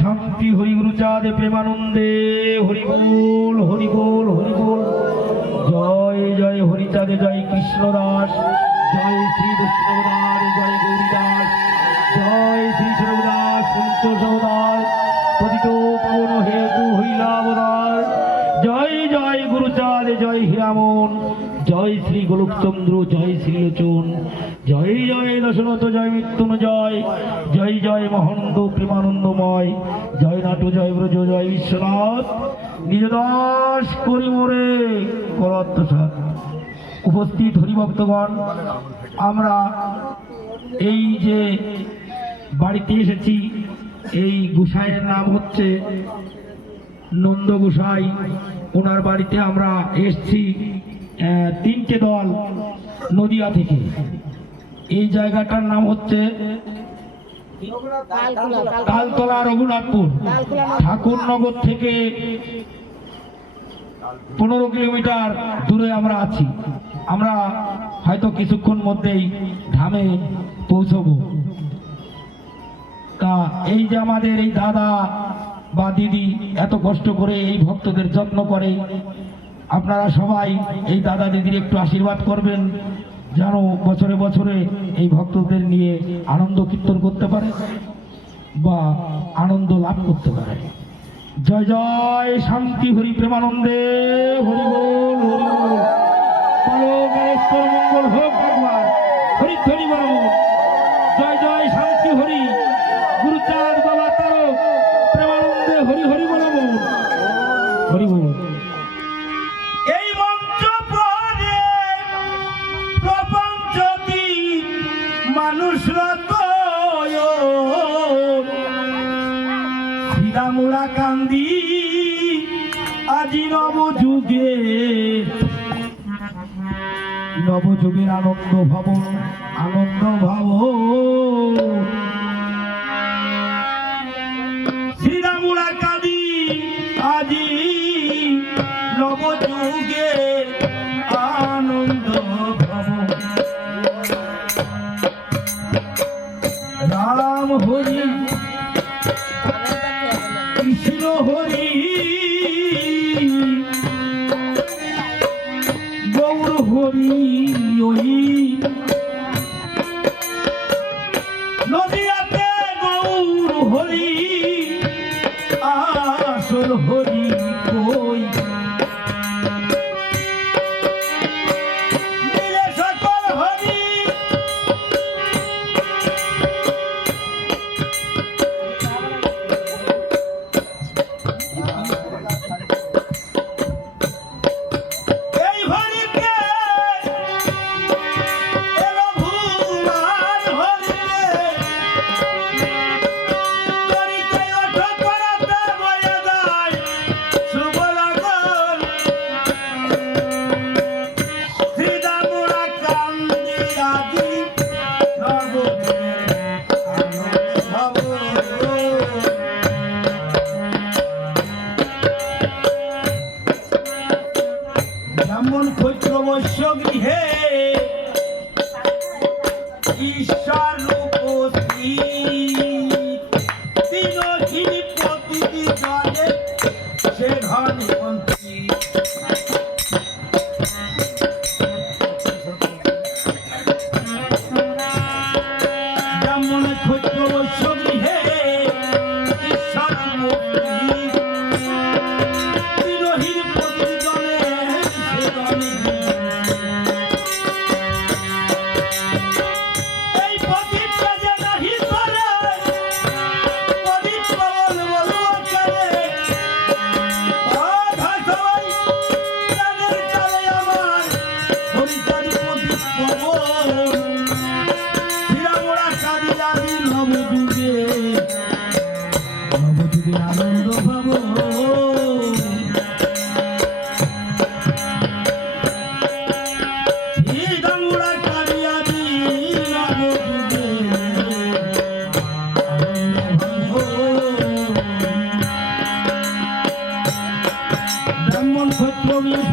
শান্তি হরি গুরুচাঁদ প্রেমানন্দে, হরি বোল হরি বোল হরি বোল। জয় জয় হরিচাঁদে জয় কৃষ্ণদাস, জয় শ্রী কৃষ্ণদাস জয় গৌরীদাস। গোলকচন্দ্র জয় শ্রী লোচন জয় জয় দশরথ, জয় মৃত্যুঞ্জয়। জয় জয় মহন্ত, প্রেমানন্দময়। জয় নাটু জয় ব্রজ, জয় বিশ্বনাথ। নিজ দাস করি মোরে করত্মসার উপস্থিত হরিভক্তগণ, আমরা এই যে বাড়িতে এসেছি, এই গোসাইয়ের নাম হচ্ছে নন্দ গোসাই। ওনার বাড়িতে আমরা এসছি। তিনটে দল নদিয়া থেকে। এই জায়গাটার নাম হচ্ছে তালতলা রঘুনাথপুর। ঠাকুরনগর থেকে পনেরো কিলোমিটার দূরে আমরা আছি। আমরা হয়তো কিছুক্ষণ মধ্যেই ধামে পৌঁছবো। তা এই যে আমাদের এই দাদা বা দিদি এত কষ্ট করে এই ভক্তদের যত্ন করে আপনারা সবাই এই দাদা দিদির একটু আশীর্বাদ করবেন, যেন বছরে বছরে এই ভক্তদের নিয়ে আনন্দ কীর্তন করতে পারে বা আনন্দ লাভ করতে পারে। জয় জয়, শান্তি, হরি প্রেমানন্দে, হরি বল হরি বল। মঙ্গল হোক। শ্রীরামুরা কান্দি আজি নবযুগে নবযুগের আনন্দ ভবন আনন্দ ভবন বৈশ্য গৃহে ঈশ্বর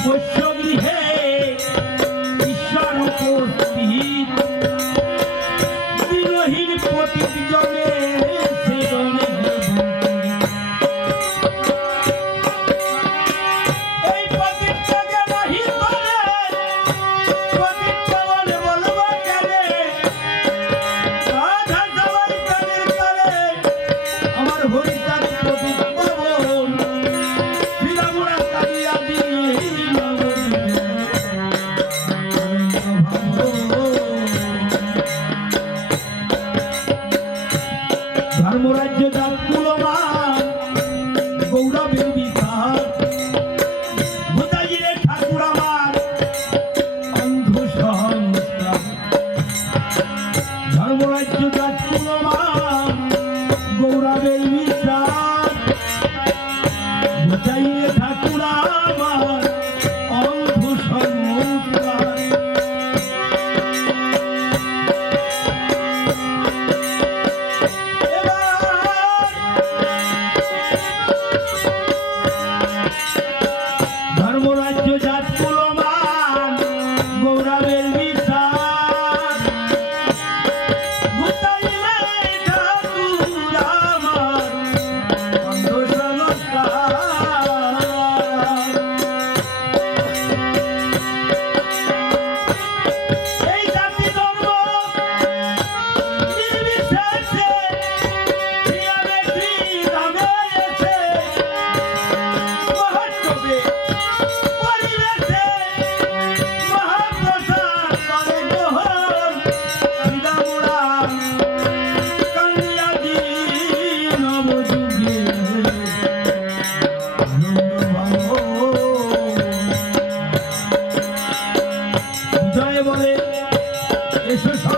বৈশ্য ধর্মরাজ্য দাঁত কুলবান গৌরবের বিধান ভোতাজিরে ঠাকুর আমার অন্ধ সহন ধর্মরাজ্য দাঁত কুলবান বলে এসো